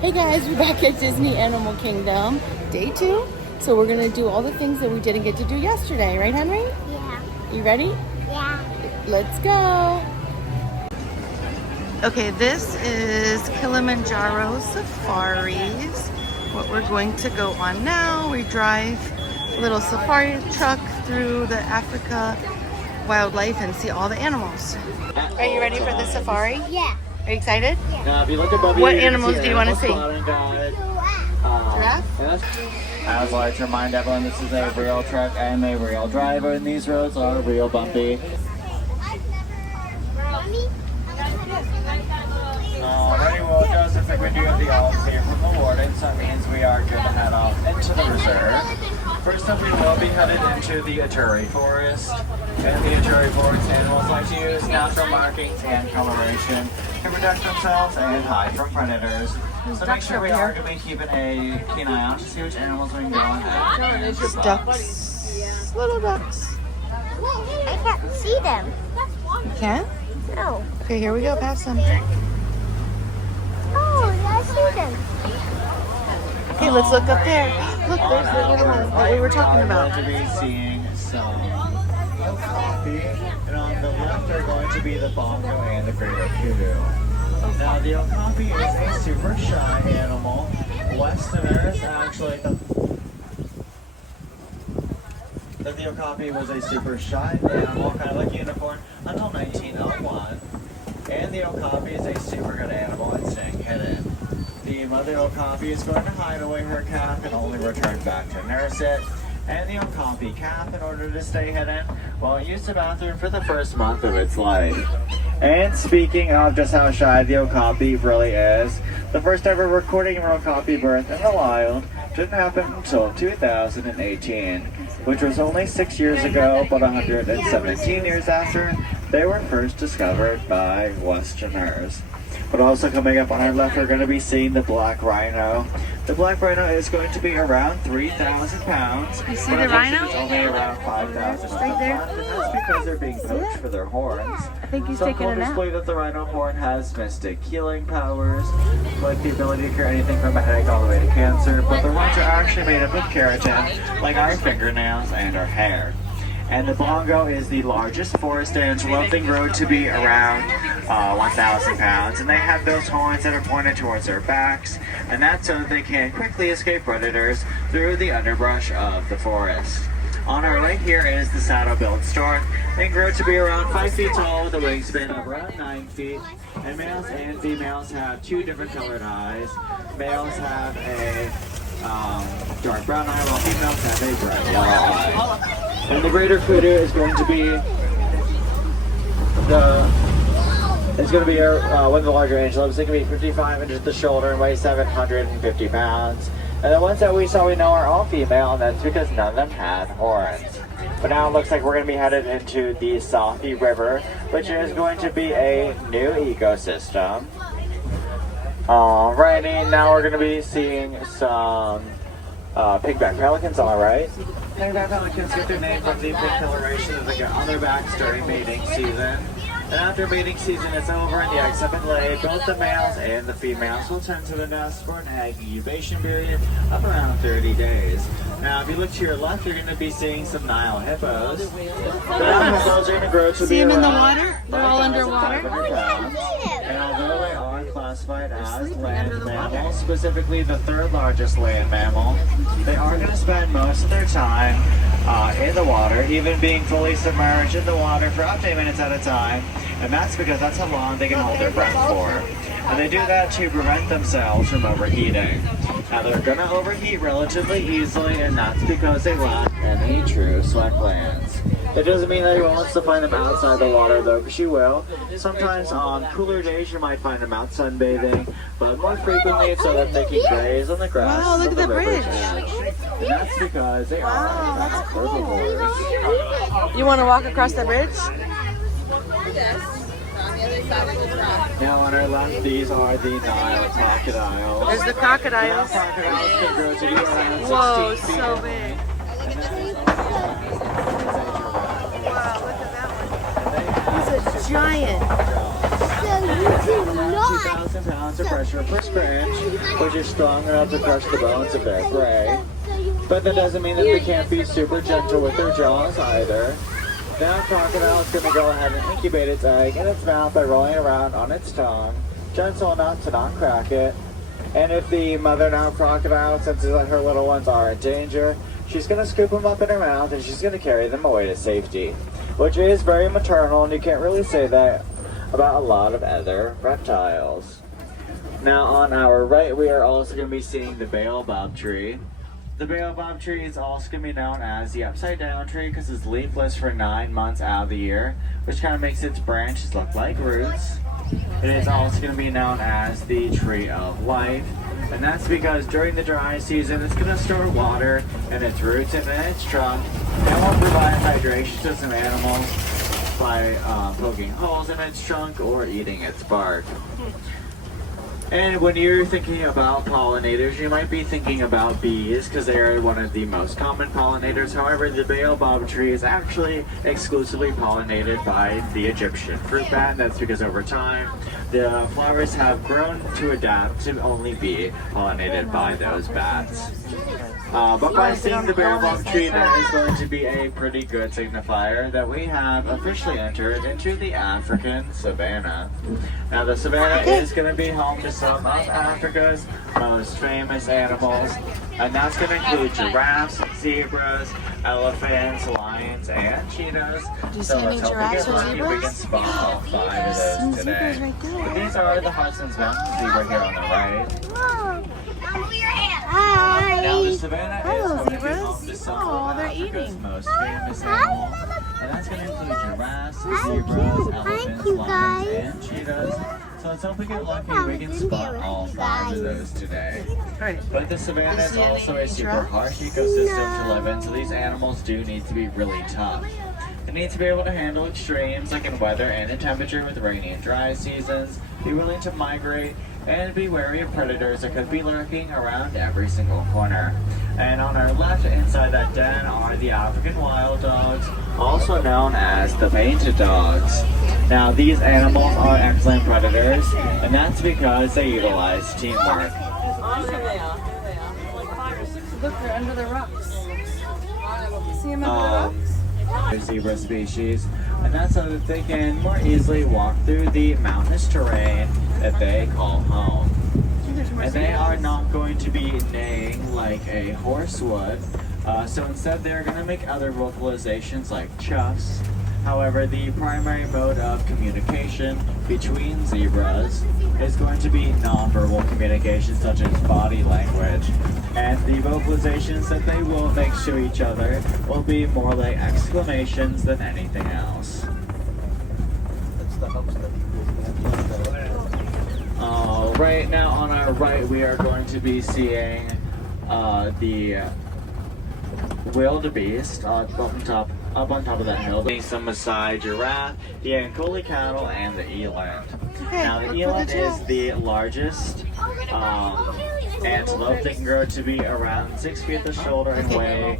Hey guys, we're back at Disney Animal Kingdom, day 2. So we're gonna do all the things that we didn't get to do yesterday, right Henry? Yeah. You ready? Yeah. Let's go. Okay, this is Kilimanjaro Safaris. What we're going to go on now, we drive a little safari truck through the Africa wildlife and see all the animals. Are you ready for the safari? Yeah. Are you excited? Yeah. Now, if you look above What you, can animals see do you want to see? Giraffe? I would like to remind everyone this is a real truck. I am a real driver, and these roads are real bumpy. Alrighty, well, Joseph, like we do have the olives here from the warden, so that means we are going to head off into the reserve. First up, we will be headed into the Aturi Forest. And the Aturi Forest animals like to use natural markings and coloration to protect themselves and hide from predators. So make sure we are going to be keeping a keen eye out to see which animals we can go ahead and spot. Ducks. Little ducks. I can't see them. You can? No. Okay, here we go. Past them. Oh, yeah, I see them. Okay, let's look up there. Look, there's the little one that we were talking about. We're going to be seeing some coffee, and on the left are going to be the bongo and the greater kudu. Now, the okapi is a super shy animal. Westerners actually thought that the okapi was a super shy animal, kind of like a unicorn, until 1901. And the okapi is a super good animal at staying hidden. The mother okapi is going to hide away her calf and only return back to nurse it. And the okapi calf, in order to stay hidden, won't use the bathroom for the first month of its life. And speaking of just how shy the okapi really is, the first ever recording of an okapi birth in the wild didn't happen until 2018, which was only 6 years ago, but 117 years after they were first discovered by Westerners. But also coming up on our left, we're going to be seeing the black rhino. The black rhino is going to be around 3,000 pounds. You see the rhino? It's only around 5,000 Right there. and that's because they're being poached for their horns. I think he's Some taking a cultures nap. believe that the rhino horn has mystic healing powers, like the ability to cure anything from a headache all the way to cancer, but the horns are actually made up of keratin, like our fingernails and our hair. And the bongo is the largest forest antelope. They grow to be around 1,000 pounds, and they have those horns that are pointed towards their backs, and that's so that they can quickly escape predators through the underbrush of the forest. On our right here is the saddle-billed stork. They grow to be around 5 feet tall with a wingspan of around 9 feet, and males and females have 2 different colored eyes. Males have a dark brown eye, while females have a bright yellow eye. And the greater kudu is going to be one of the larger antelopes. They can be 55 inches at the shoulder and weigh 750 pounds. And the ones that we know are all female, and that's because none of them had horns. But now it looks like we're going to be headed into the Safi River, which is going to be a new ecosystem. Alrighty, now we're going to be seeing some pigback pelicans, alright. Pigback pelicans get their name from the pink coloration that they get on their backs during mating season. And after mating season is over and the eggs have been laid, both the males and the females will turn to the nest for an egg incubation period of around 30 days. Now, if you look to your left, you're going to be seeing some Nile hippos. The Nile hippos are going to grow to See be them in the around water? They're all underwater. 500 pounds. And although they are classified as land mammals, specifically the 3rd largest land mammal, they are going to spend most of their time in the water, even being fully submerged in the water for up to 8 minutes at a time. And that's because that's how long they can hold their breath for. And they do that to prevent themselves from overheating. Now they're going to overheat relatively easily, and that's because they lack any true sweat glands. It doesn't mean that you won't still find them outside the water though, because you will. Sometimes on cooler days you might find them out sunbathing, but more frequently it's so that they can graze on the grass. Wow, look at the bridge. And that's because they are herbivores. You want to walk across the bridge? Now on our left, these are the Nile crocodiles. There's the crocodiles. Crocodiles can grow to be around 16 Whoa, feet. so big. Wow, look at that one. He's a giant. So not. 2,000 pounds of pressure per square inch, which is strong enough to crush the bones of their prey. But that doesn't mean that they can't be super gentle with their jaws either. Now crocodile is going to go ahead and incubate its egg in its mouth by rolling around on its tongue, gentle enough to not crack it. And if the mother now crocodile senses that her little ones are in danger, she's going to scoop them up in her mouth and she's going to carry them away to safety, which is very maternal, and you can't really say that about a lot of other reptiles. Now on our right, we are also going to be seeing the baobab tree. The baobab tree is also going to be known as the upside down tree because it's leafless for 9 months out of the year, which kind of makes its branches look like roots. It is also going to be known as the tree of life, and that's because during the dry season it's going to store water in its roots and in its trunk, and will provide hydration to some animals by poking holes in its trunk or eating its bark. And when you're thinking about pollinators, you might be thinking about bees because they are one of the most common pollinators. However, the baobab tree is actually exclusively pollinated by the Egyptian fruit bat, and that's because over time the flowers have grown to adapt to only be pollinated by those bats. But by seeing the baobab tree, that is going to be a pretty good signifier that we have officially entered into the African savanna. Now the savanna is going to be home to some of Africa's most famous animals, and that's going to include giraffes, zebras, elephants, lions, and cheetahs. So let's hope we get lucky we can spot all 5 of those today. But these are the Hudson's Mountain zebra here on the right. Hi. Now the savanna is going to be zebras. home to some Oh, of they're Africa's eating. most famous animals, and that's going to include giraffes, zebras, Thank elephants, you, lions, guys. and cheetahs. So let's hope we get lucky we can spot all 5 of those today. Right. But the savanna is see any also a super giraffes? harsh ecosystem to live in, so these animals do need to be really tough. They need to be able to handle extremes like in weather and in temperature with rainy and dry seasons, be willing to migrate, and be wary of predators that could be lurking around every single corner. And on our left, inside that den, are the African wild dogs, also known as the painted dogs. Now these animals are excellent predators, and that's because they utilize teamwork. Look, they're under the rocks. See them under the rocks? Zebra species, and that's so that they can more easily walk through the mountainous terrain that they call home. And they are not going to be neighing like a horse would, so instead they're going to make other vocalizations like chuffs. However, the primary mode of communication between zebras is going to be nonverbal communication such as body language, and the vocalizations that they will make to each other will be more like exclamations than anything else. Right now on our right we are going to be seeing the wildebeest up on top of that hill. Some Maasai giraffe, the Ankole cattle, and the eland. Okay, Now the look for eland the is the largest antelope. They can grow to be around 6 feet at the shoulder and weigh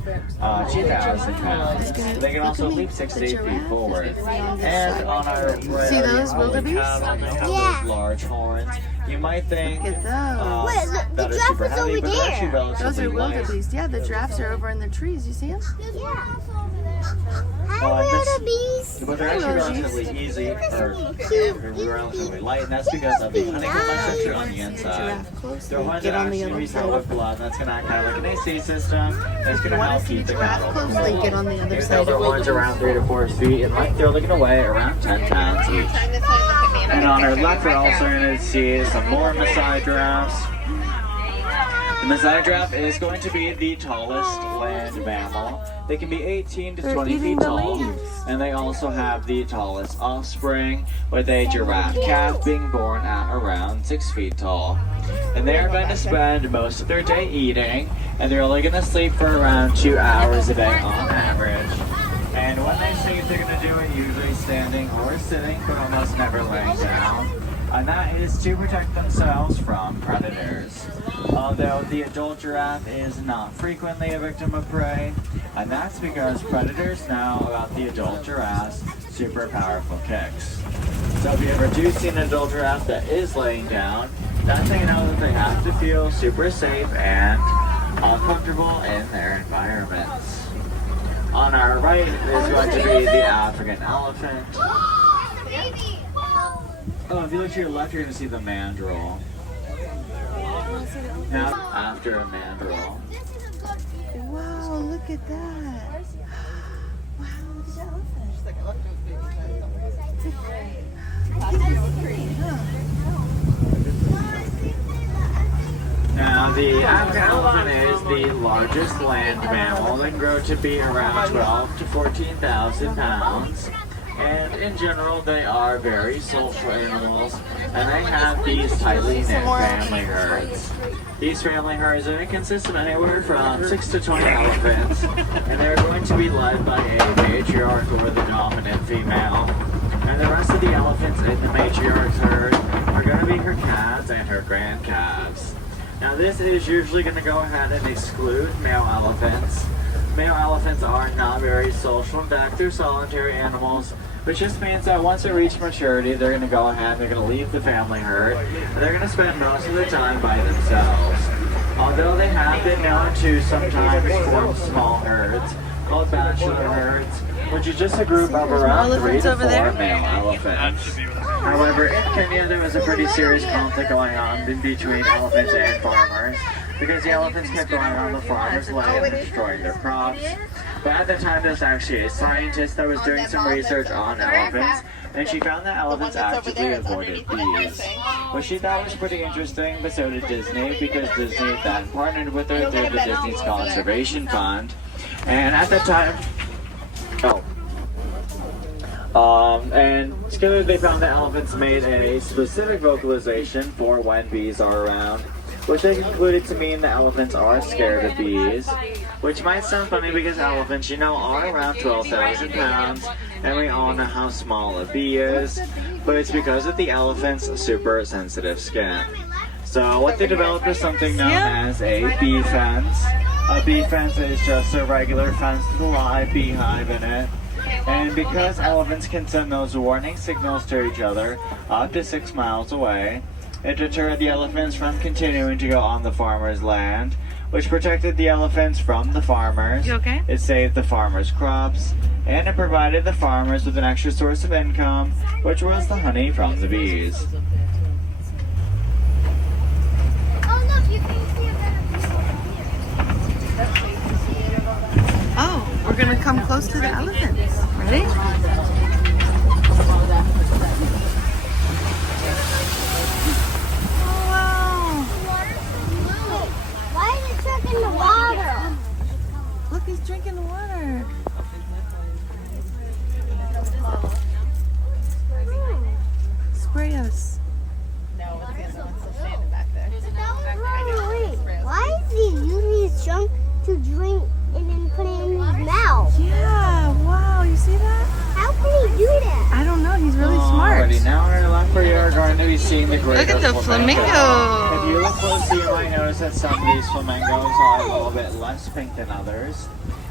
2,000 pounds. They can also leap 6 to 8 feet forward. And on our right, See those wildebeest? cattle, they have Yeah. those large horns. You might think Look at those. Wait, look, that the are super giraffe is heavy, over but they're actually there. relatively Those are light. wildebeest. Yeah, the giraffes are over in the trees. You see them? Yeah. Well, Hi, this- wildebeest. But they're actually relatively easy, or they're relatively light, and that's because of the honeycomb structure on the inside. Giraffe close. Their horns Get are on the actually other filled side. with blood, and that's going to act kind of like an AC system. It's going to Want help to see keep the giraffe cattle closely? cool. Get on the other Even side. though their horns are around 3 to 4 feet, and like they're looking away around 10 pounds each. And on our left, we're also going to see some more Maasai giraffes. The Maasai giraffe is going to be the tallest land mammal. They can be 18 to 20 feet tall, and they also have the tallest offspring, with a giraffe calf being born at around 6 feet tall. And they are going to spend most of their day eating, and they're only going to sleep for around 2 hours a day on average. And when they sleep, they're going to do it usually standing or sitting, but almost never laying down. And that is to protect themselves from predators. Although the adult giraffe is not frequently a victim of prey, and that's because predators know about the adult giraffe's super powerful kicks. So if you ever do see an adult giraffe that is laying down, that's how you know that they have to feel super safe and comfortable in their environments. On our right is going to be the African elephant. Oh, if you look to your left, you're going to see the mandrill. Now, after a mandrill. Wow, look at that. Wow, look at that Now, the African elephant is the largest land mammal. They can grow to be around 12 to 14,000 pounds. And in general, they are very social animals, and they have these tightly knit family herds. These family herds are going to consist of anywhere from 6 to 20 elephants, and they're going to be led by a matriarch or the dominant female. And the rest of the elephants in the matriarch's herd are going to be her calves and her grand calves. Now this is usually going to go ahead and exclude male elephants. Male elephants are not very social. In fact, they're solitary animals, which just means that once they reach maturity, they're going to go ahead and they're going to leave the family herd, and they're going to spend most of their time by themselves. Although they have been known to sometimes form small herds called bachelor herds, which is just a group of around 3 to 4 male elephants. However, in Kenya, there was a pretty serious conflict going on in between elephants and farmers, because the elephants kept going on the farmers' land and destroying their crops. But at the time, there was actually a scientist that was doing some research on elephants, and she found that elephants actively avoided bees, which she thought was pretty interesting, but so did Disney, because Disney then partnered with her through the Disney's Conservation Fund. And at that time, and together they found that elephants made a specific vocalization for when bees are around, which they concluded to mean that elephants are scared of bees, which might sound funny because elephants, are around 12,000 pounds, and we all know how small a bee is, but it's because of the elephant's super sensitive skin. So what they developed is something known as a bee fence. A bee fence is just a regular fence with a live beehive in it. And because elephants can send those warning signals to each other up to 6 miles away, it deterred the elephants from continuing to go on the farmer's land, which protected the elephants from the farmers. You okay? It saved the farmers' crops, and it provided the farmers with an extra source of income, which was the honey from the bees. Oh, look, you can see a better view. Oh, we're going to come close to the elephants. Ready? Why is it drinking the water? Look, he's drinking the water. Spray us. No, but the other one's still standing back there. Why is he using his trunk to drink and then put it in his mouth? Yeah, wow, you see that? How can he do that? I don't know, he's really smart. Alrighty, now on our left where you're going to be seeing the great Look at the flamingo. If you look closely, you might notice that some of these flamingos are a little bit less pink than others.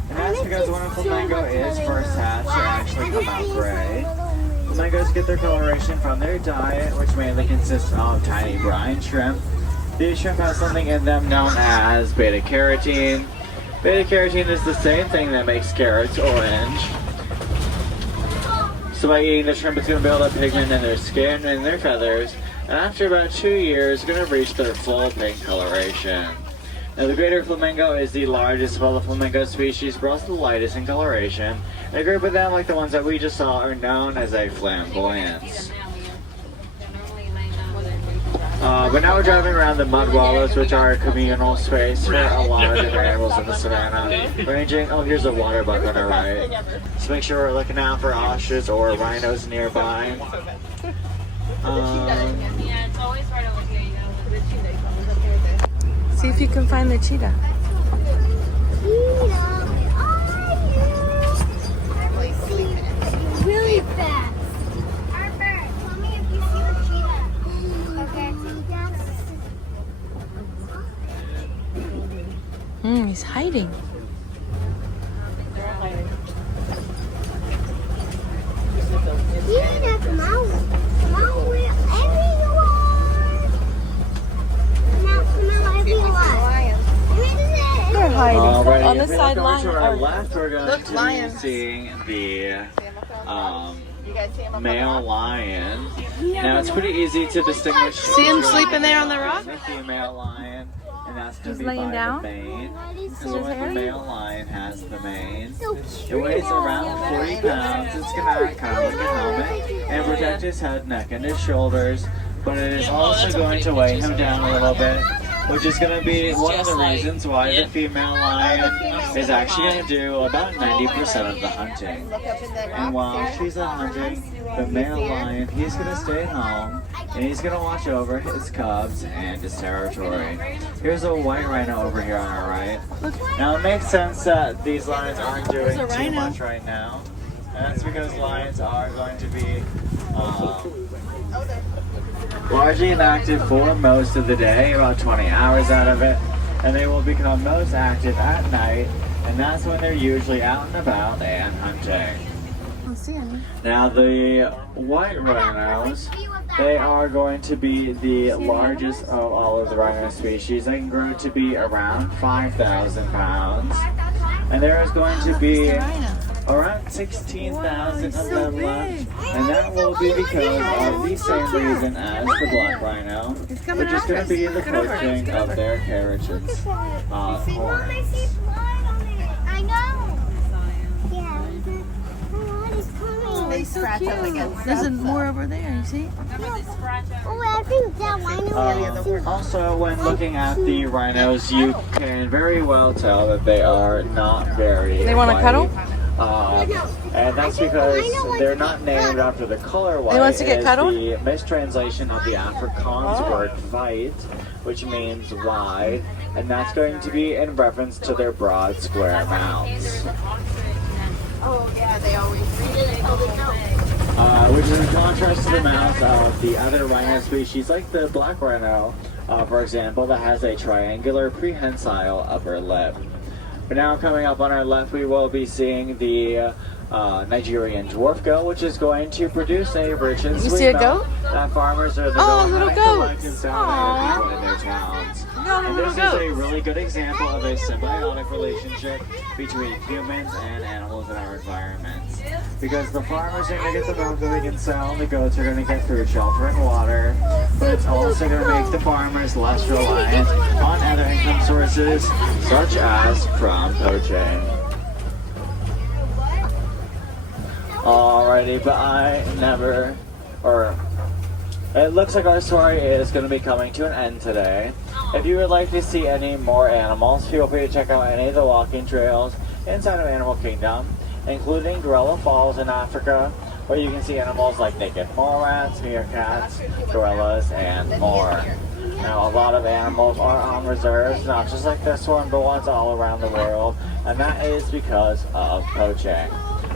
And that's because when a flamingo is first hatched, they actually come out gray. Flamingos get their coloration from their diet, which mainly consists of tiny brine shrimp. These shrimp have something in them known as beta-carotene. Beta-carotene is the same thing that makes carrots orange. So by eating the shrimp, it's going to build up pigment in their skin and their feathers, and after about 2 years, it's going to reach their full pink coloration. Now the greater flamingo is the largest of all the flamingo species, but also the lightest in coloration. A group of them, like the ones that we just saw, are known as a flamboyance. But now we're driving around the mud wallows, which are a communal space for a lot of different animals in the savannah, ranging, here's a water buck on our right. So make sure we're looking out for ostriches or rhinos nearby. See if you can find the cheetah. Really fast. Harper, tell me if you see the cheetah. Okay. He's hiding. Cheetah, come out. on the if we look sideline over to our are- left, we're going Look, to lions. be seeing the You guys see him up male on the rock? lion. Now it's pretty easy to distinguish. See him sleeping there on the rock? The female lion, and that's going to He's be laying by down? the mane. his So when hair? the male lion has the mane, So it weighs around 40 pounds. It's going to kind of like a helmet and protect his head, neck, and his shoulders. But it is also going to weigh him down a little bit, which is going to be one of the reasons why the female lion is actually going to do about 90% of the hunting. Look up in the And while rocks she's out hunting, the male lion, he's going to stay home and he's going to watch over his cubs and his territory. Here's a white rhino over here on our right. Now it makes sense that these lions aren't doing There's a too rhino. much right now. And that's because lions are going to be largely inactive for most of the day, about 20 hours out of it, and they will become most active at night, and that's when they're usually out and about and hunting. I don't see any. Now the white rhinos, they are going to be the largest of all of the rhino species. They can grow to be around 5,000 pounds, and there is going to be around 16,000 of so them big. left, and that will be because of the same reason as the black rhino, He's coming which is at going us. to be the Get over. poaching Get of over. their carriage and horns. I know. Yeah. What is coming? They scratch up against There's stuff, more over there, you see? Oh, I think that rhino is Also, when looking at the rhinos, you can very well tell that they are not very They wanna white. cuddle? And that's because they're not named after the color white. He wants to get It is cuddled? the mistranslation of the Afrikaans word white, which means wide, and that's going to be in reference to their broad square mouths. Oh yeah, they always Which is in contrast to the mouths of the other rhino species, like the black rhino, for example, that has a triangular prehensile upper lip. But now coming up on our left, we will be seeing the Nigerian dwarf goat, which is going to produce a rich and You sweet see a milk goat? that farmers are Oh, little having to collect goats. and sell Aw. to people in their towns. got a And little this is a goat. really good example of a symbiotic relationship between humans and animals in our environments. Because the farmers are going to get the milk that we can sell, and the goats are going to get food, shelter, and water. But it's also going to make the farmers less reliant on other income sources, such as from poaching. Alrighty, but it looks like our story is going to be coming to an end today. If you would like to see any more animals, feel free to check out any of the walking trails inside of Animal Kingdom, including Gorilla Falls in Africa, where you can see animals like naked mole rats, meerkats, gorillas, and more. Now, a lot of animals are on reserves, not just like this one, but ones all around the world, and that is because of poaching.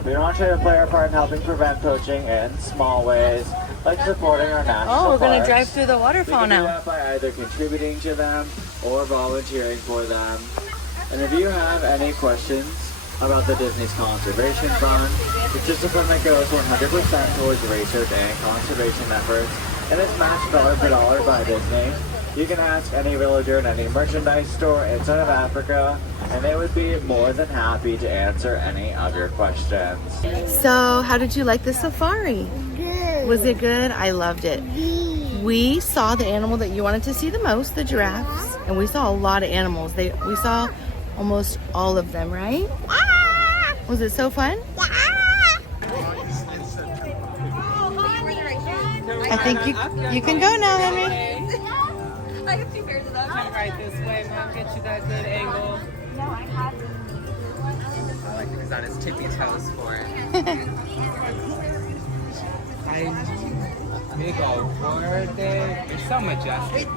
We want to try to play our part in helping prevent poaching in small ways, like supporting our national Oh, we're gonna parks. drive through the We waterfall can do now. that by either contributing to them or volunteering for them. And if you have any questions about the Disney's Conservation Fund, which is a fund that goes 100% towards research and conservation efforts, and is matched dollar for dollar by Disney, you can ask any villager in any merchandise store inside of Africa, and they would be more than happy to answer any of your questions. So, how did you like the safari? good. Was it good? I loved it. We saw the animal that you wanted to see the most, the giraffes, and we saw a lot of animals. We saw almost all of them, right? Ah! Was it so fun? Ah! I think you can go now, Henry. I have two pairs of those. Come right this way, Mom. Get you that good angle. I like that he's on his tippy toes for it. Big old word there. It's so majestic.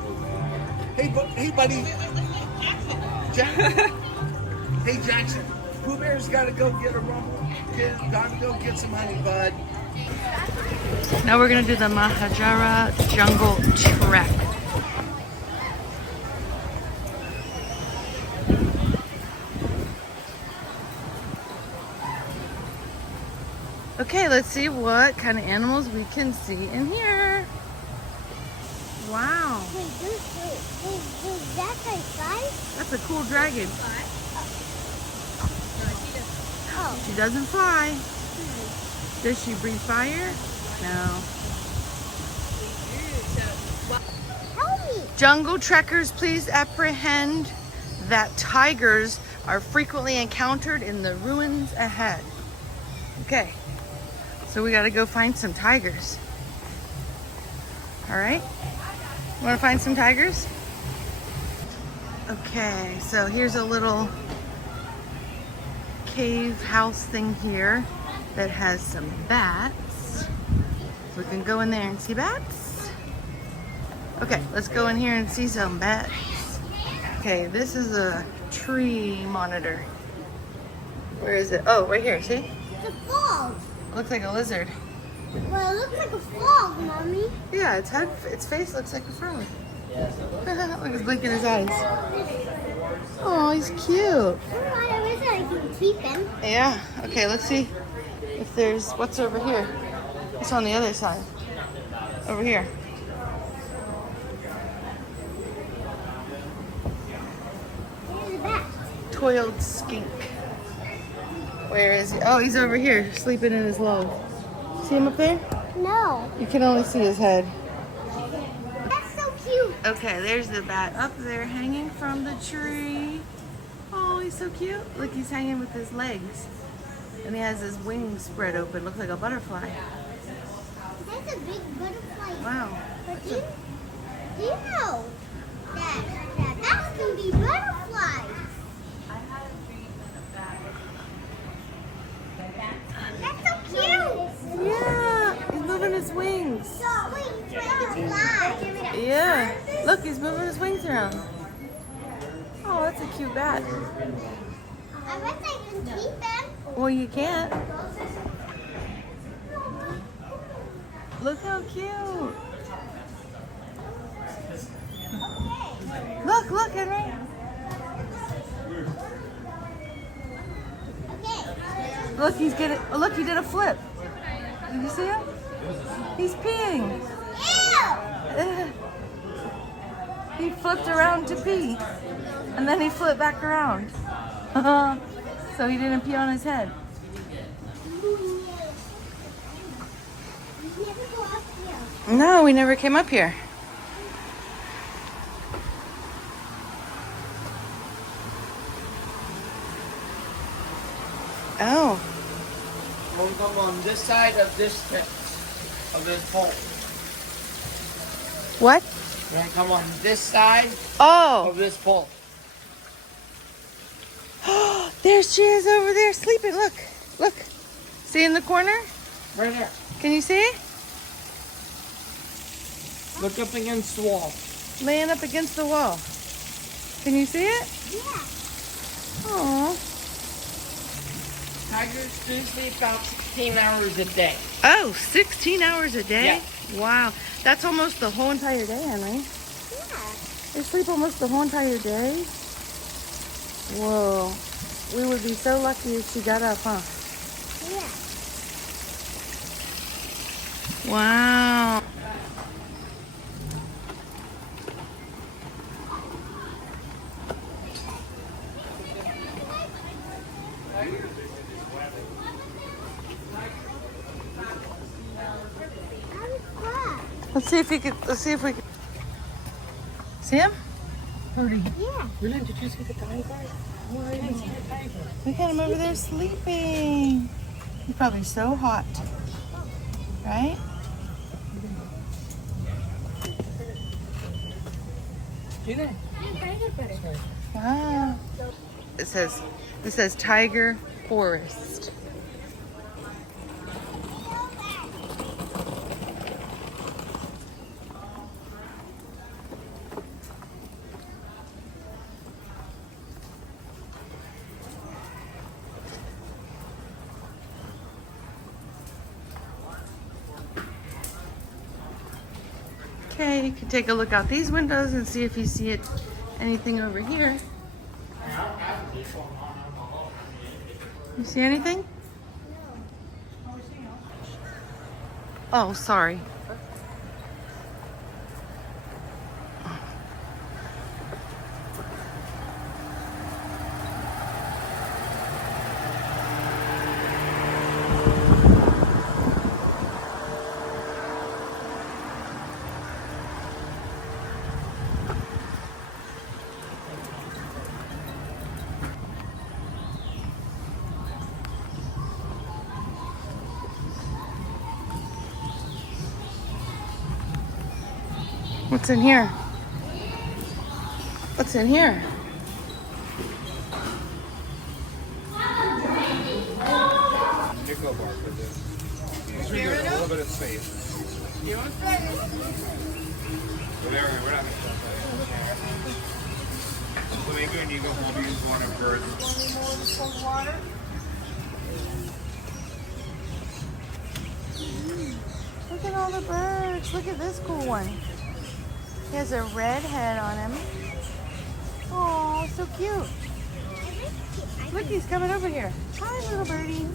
Hey, buddy. Hey, Jackson. Pooh Bear's got to go get a rumble. Got to go get some honey, bud. Now we're gonna do the Maharajah Jungle Trek. Okay, let's see what kind of animals we can see in here. Wow, Wait, is that the size? that's a cool dragon. Oh. She doesn't fly. Does she breathe fire? No. Help me. Jungle trekkers, please apprehend that tigers are frequently encountered in the ruins ahead. Okay, so we gotta go find some tigers. All right, wanna find some tigers? Okay, so here's a little cave house thing here that has some bats. We can go in there and see bats. Okay, let's go in here and see some bats. Okay, this is a tree monitor. Where is it? Oh, right here, see? It's a frog. Looks like a lizard. Well, it looks like a frog, Mommy. Yeah, its face looks like a frog. Look, he's blinking his eyes. Oh, he's cute. Oh, I wish I could keep him. Yeah, okay, let's see if there's, what's over here? It's on the other side. Over here. There's a bat. Toiled skink. Where is he? Oh, he's over here, sleeping in his log. See him up there? No. You can only see his head. That's so cute. Okay, there's the bat up there hanging from the tree. Oh, he's so cute. Look, he's hanging with his legs. And he has his wings spread open. Looks like a butterfly. That's a big butterfly. Wow. But do you know that bats can be butterflies? That's so cute. Yeah, he's moving his wings. So, wait, it's butterfly. Yeah. Look, he's moving his wings around. Oh, that's a cute bat. I wish I could keep them. Well, you can't. Look how cute. Look, Henry. Okay. Look, he's getting. Oh, look, he did a flip. Did you see him? He's peeing. Ew. He flipped around to pee, and then he flipped back around. So he didn't pee on his head. Never go up here. No, we never came up here. Oh. We'll come on this side of this fence, of this pole. What? We're gonna come on this side Oh. of this pole. There she is over there sleeping. Look. Look. See in the corner? Right there. Can you see? Look up against the wall. Laying up against the wall. Can you see it? Yeah. Oh. Tigers do sleep about 16 hours a day. Oh, 16 hours a day? Yeah. Wow. That's almost the whole entire day, Henry. Yeah. They sleep almost the whole entire day? Whoa. We would be so lucky if she got up, huh? Yeah. Wow. Let's see if we can. See him? Yeah. Did you see the tiger? Oh, I didn't see the tiger. Look at him over there sleeping. He's probably so hot. Right? See that? Wow. It says Tiger Forest. Okay, you can take a look out these windows and see if you see it, anything over here. You see anything? Oh, sorry. What's in here? What's in here? Nickel bar for this. These are a little bit of space. You want space? We're not going to stop that. Flamingo and eagle will be one of birds. Look at all the birds. Look at this cool one. He has a red head on him. Oh, so cute. Look, he's coming over here. Hi, little birdie.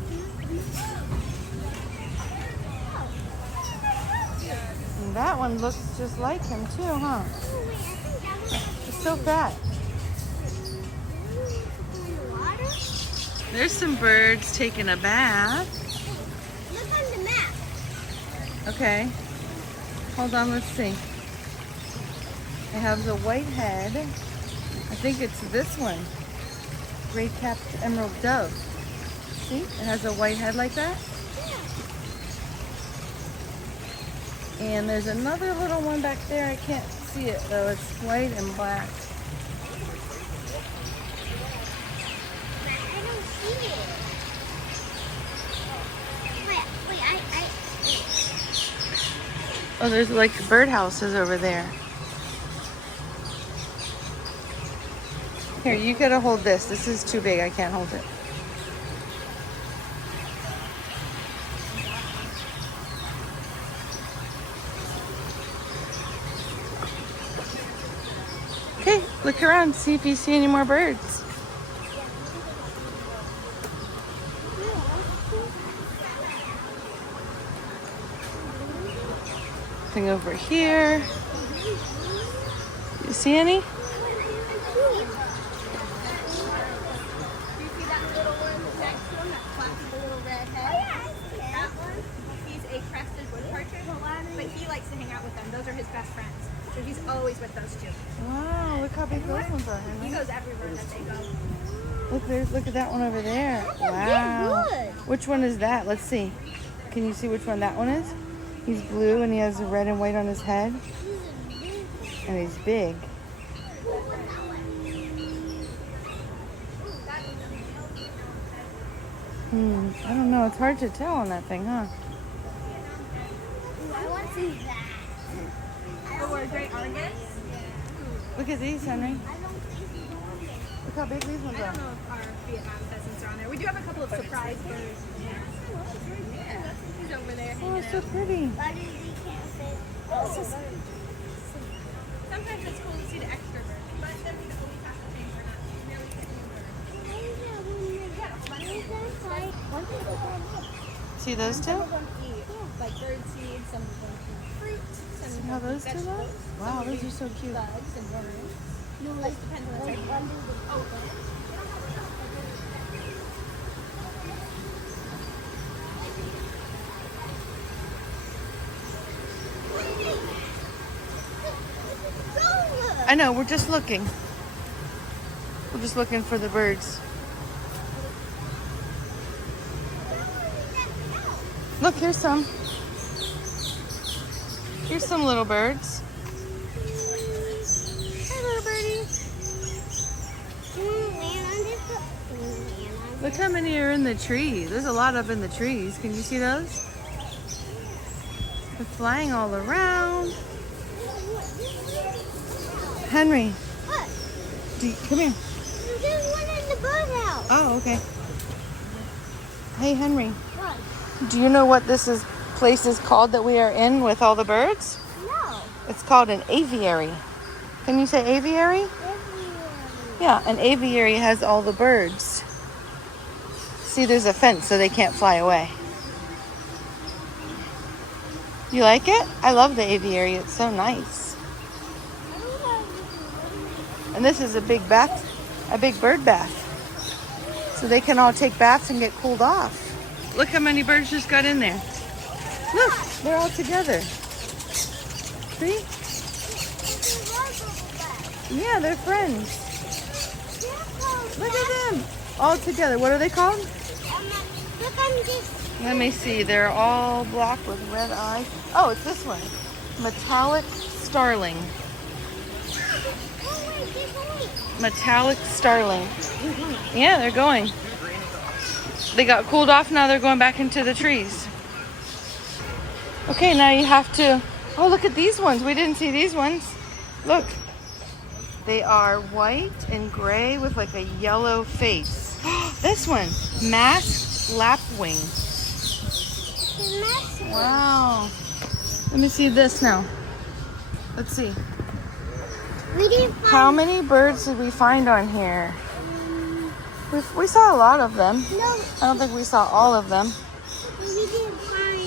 And that one looks just like him too, huh? He's so fat. There's some birds taking a bath. Look on the map. Okay. Hold on, let's see. It has a white head. I think it's this one. Gray-capped emerald dove. See? It has a white head like that. And there's another little one back there. I can't see it though. It's white and black. I don't see it. Wait, Oh, there's like birdhouses over there. Here, you gotta hold this. This is too big. I can't hold it. Okay, look around. See if you see any more birds. Thing over here. You see any? Do you see that little one next to him, that flappy little red head? That one, he's a crested wood partridge, but he likes to hang out with them. Those are his best friends. So he's always with those two. Wow, look how big those ones are. He goes everywhere that they go. Look at that one over there. Wow. Which one is that? Let's see. Can you see which one that one is? He's blue and he has red and white on his head. And he's big. I don't know. It's hard to tell on that thing, huh? I want to see that. Or great Argus. Look at these, Henry. Look how big these ones I are. don't know if our Vietnam pheasants are on there. We do have a couple of surprise birds. Yeah, he's over there Oh, hanging it's so out. pretty. Why do we can't fit? Sometimes it's cool to see the extra birds, but then we always have to pay for not really See those two? Some of them eat like bird seeds, some of them eat fruit, some See of how them those eat two look? vegetables. Wow, those are so cute. Bugs and worms. No, like depends on the type of bird. Oh, I know, we're just looking. We're just looking for the birds. Look, here's some. Here's some little birds. Hi, little birdie. Look how many are in the tree. There's a lot up in the trees. Can you see those? They're flying all around. Henry, What? come here. There's one in the birdhouse. Oh, okay. Hey, Henry, What? do you know what place is called that we are in with all the birds? No. It's called an aviary. Can you say aviary? Yeah, an aviary has all the birds. See, there's a fence so they can't fly away. You like it? I love the aviary. It's so nice. And this is a big bath, a big bird bath. So they can all take baths and get cooled off. Look how many birds just got in there. Look, they're all together. See? Yeah, they're friends. Look at them. All together. What are they called? Look on this. Let me see. They're all black with red eyes. Oh, it's this one. Metallic starling. Metallic starling. Yeah, they're going. They got cooled off, now they're going back into the trees. Okay, now you have to... Oh, look at these ones. We didn't see these ones. Look. They are white and gray with like a yellow face. This one, masked lapwing. Wow. Let me see this now. Let's see. We didn't find... How many birds did we find on here? We saw a lot of them. No. I don't think we saw all of them. We didn't find...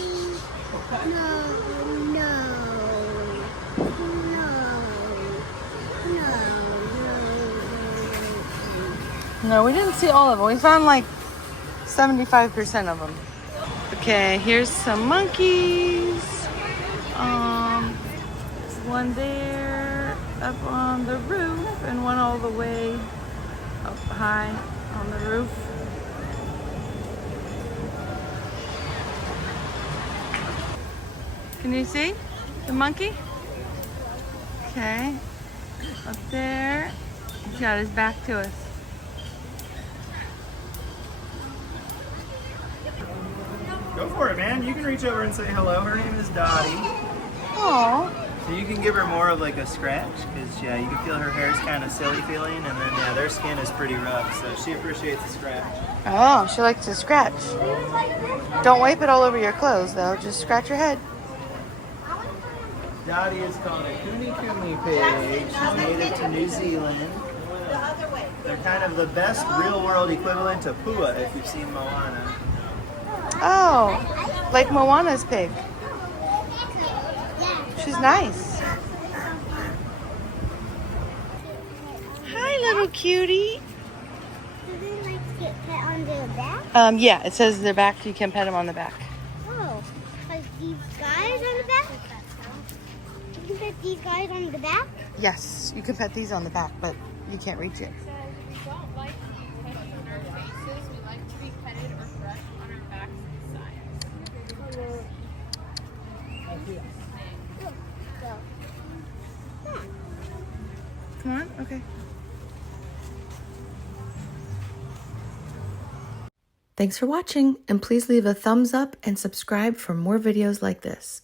No, we didn't see all of them. We found like 75% of them. Okay, here's some monkeys. One there up on the roof and one all the way up high on the roof. Can you see the monkey? Okay, up there. He's got his back to us. Go for it, man. You can reach over and say hello. Her name is Dottie. Oh. So you can give her more of like a scratch, because yeah, you can feel her hair's kind of silly feeling, and then yeah, their skin is pretty rough, so she appreciates a scratch. Oh, she likes to scratch. Don't wipe it all over your clothes though. Just scratch your head. Dottie is called a Kuni pig. She's native to New Zealand. They're kind of the best real-world equivalent to Pua if you've seen Moana. Oh, like Moana's pig. She's nice. Hi, little cutie. Do they like to get pet on their back? Yeah, it says their back. You can pet them on the back. Oh, like these guys on the back? You can pet these guys on the back? Yes, you can pet these on the back, but you can't reach it. We don't like to be petted on our faces. We like to be petted or brushed on our backs and sides. Come on, okay. Thanks for watching, and please leave a thumbs up and subscribe for more videos like this.